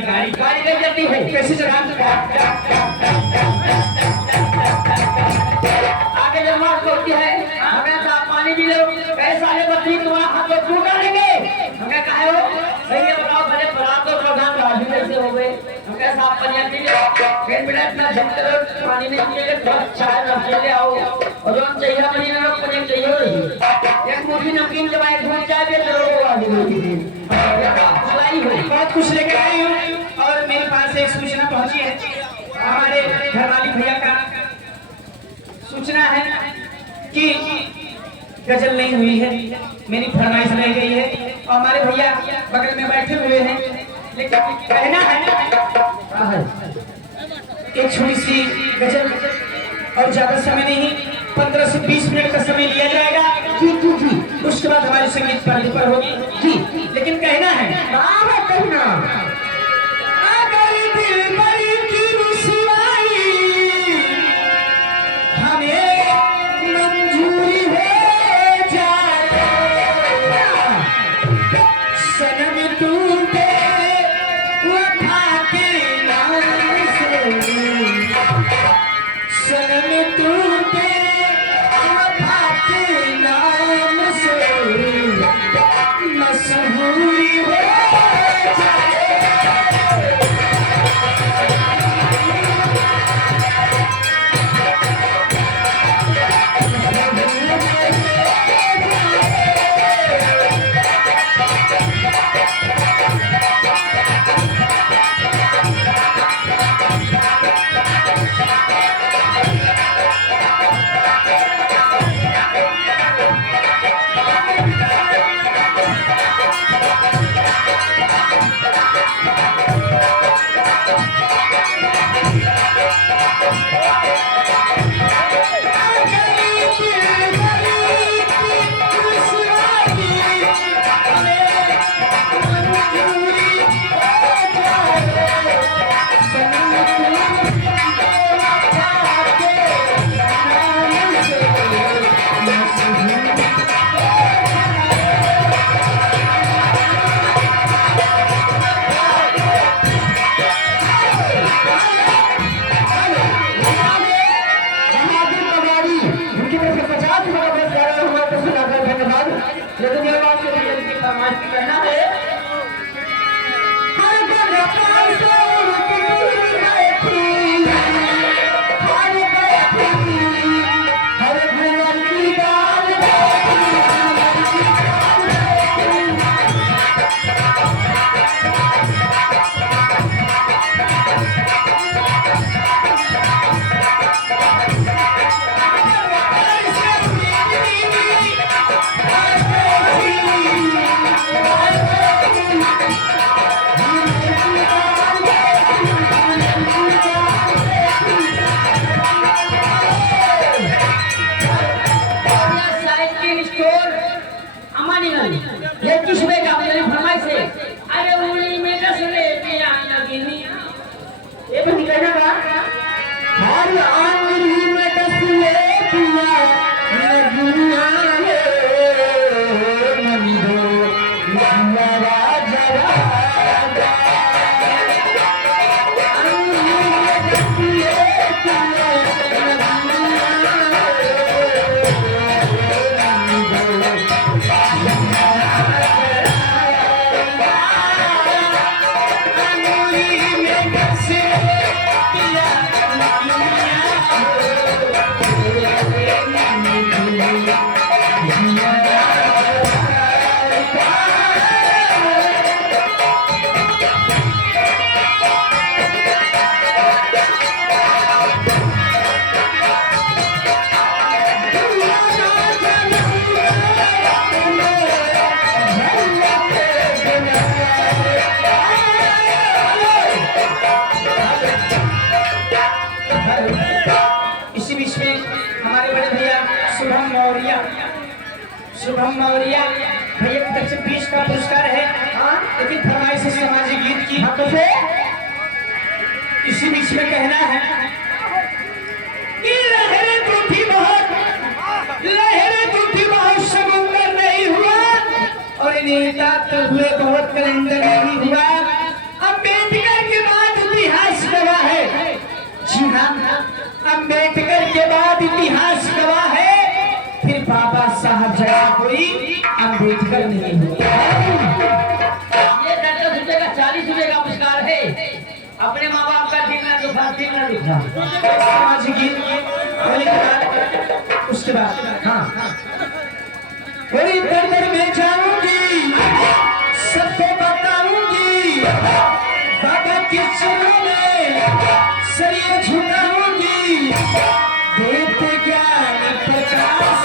गाड़ी गाड़ी गाड़ी नहीं चलती है कैसे चला? आगे जब मार होती है हमें साहब पानी भी लो कैसा ले बच्ची तुम्हारा हाथ में क्यों डालेंगे हमें कहा हो भैया बताओ भले बरात तो प्रधान गाड़ी कैसे हो गए हमें साहब पानी पी लो 10 मिनट में झटके लो पानी नहीं पिएंगे बहुत चाय नमकीन ले आओ और जो चाहिए पानी में पानी चाहिए एक मुट्ठी नमकीन जब एक घूम चाय पे तो आगे नहीं भलाई हो बहुत कुछ लेके आई हूँ और मेरे पास एक सूचना पहुंची है हमारे घरवाली भैया का सूचना है कि गजल नहीं हुई है, मेरी फरमाइश रह गई है और हमारे भैया बगल में बैठे हुए हैं, लेकिन कहना है एक छोटी सी गजल और ज्यादा समय नहीं 15 से 20 मिनट का समय लिया जाएगा जी। उसके बाद हमारी संगीत पर होगी जी, लेकिन कहना है कहना अगर दिल बड़ी की रुसवाई हमें मंजूरी हो जाए सनम टूटे वफा के नाम से सनम टूटे वफा के नाम से मशहूरी हो लेकिन ये बात की फरमाइश करना है ये किसमें का मेरी फरमाइश है अरे उंगली में रस ले पिया लगनी ये भी कहना का हर आंगली में रस ले पिया लगनिया रे मनी हो मेरा जरा शुभम मौर्य भैया की तरफ से 20 का पुरस्कार है लेकिन फरमाइश सामाजिक गीत की हक से इसी बीच में कहना है कि लहरें टूटी बहुत समुंदर नहीं हुआ और नेता तो हुए बहुत कैलेंडर नहीं हुआ अब बेटियां हाँ, अम्बेडकर के बाद इतिहास गवाह है, फिर बाबा साहब जैसा कोई अम्बेडकर नहीं हुआ। ये 10 का 40 का पुरस्कार है। अपने माँ बाप का दिल ना दुखा, दिल ना दुखा। समाज गीत होने के बाद, उसके बाद हाँ, कोई दर दर में जाऊंगी, सबको बताऊंगी, बाबा के चरणों में सरिये झुकाऊंगी, देते ज्ञान प्रकाश